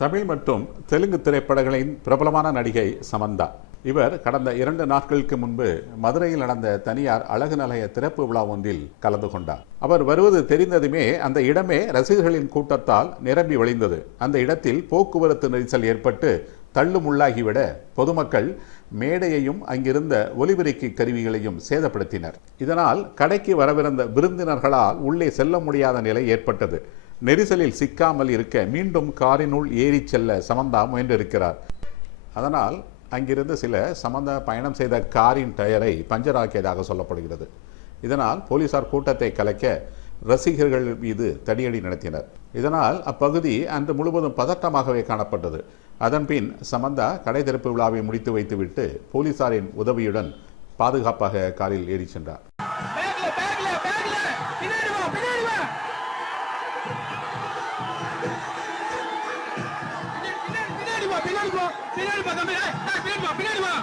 தமிழ் மற்றும் தெலுங்கு திரைப்படங்களின் பிரபலமான நடிகை சமந்தா. இவர் கடந்த இரண்டு நாட்களுக்கு முன்பு மதுரையில் நடந்த தனியார் அழகு நிலைய திறப்பு விழா ஒன்றில் கலந்து கொண்டார். அவர் வருவது தெரிந்ததுமே அந்த இடமே ரசிகர்களின் கூட்டத்தால் நிரம்பி வழிந்தது அந்த இடத்தில் போக்குவரத்து நெரிசல் ஏற்பட்டு தள்ளுமுள்ளாகிவிட பொதுமக்கள் மேடையையும் அங்கிருந்த ஒலிபெருக்கி கருவிகளையும் சேதப்படுத்தினர். இதனால் கடைக்கு வரவிருந்த விருந்தினர்களால் உள்ளே செல்ல முடியாத நிலை ஏற்பட்டது. நெரிசலில் சிக்காமல் இருக்க மீண்டும் காரினுள் ஏறிச் செல்ல சமந்தா முயன்றிருக்கிறார். அதனால் அங்கிருந்து சில சமந்தா பயணம் செய்த காரின் டயரை பஞ்சர் ஆக்கியதாக சொல்லப்படுகிறது. இதனால் போலீசார் கூட்டத்தை கலைக்க ரசிகர்கள் மீது தடியடி நடத்தினர். இதனால் அப்பகுதி அன்று முழுவதும் பதட்டமாகவே காணப்பட்டது. அதன்பின் சமந்தா கடை திறப்பு விழாவை முடித்து வைத்துவிட்டு போலீசாரின் உதவியுடன் பாதுகாப்பாக காரில் ஏறிச் சென்றார். ဒီမှာပြလိုက်ကွာပြလိုက်ပါကမေဟဲ့ပြလိုက်ပါပြလိုက်ပါ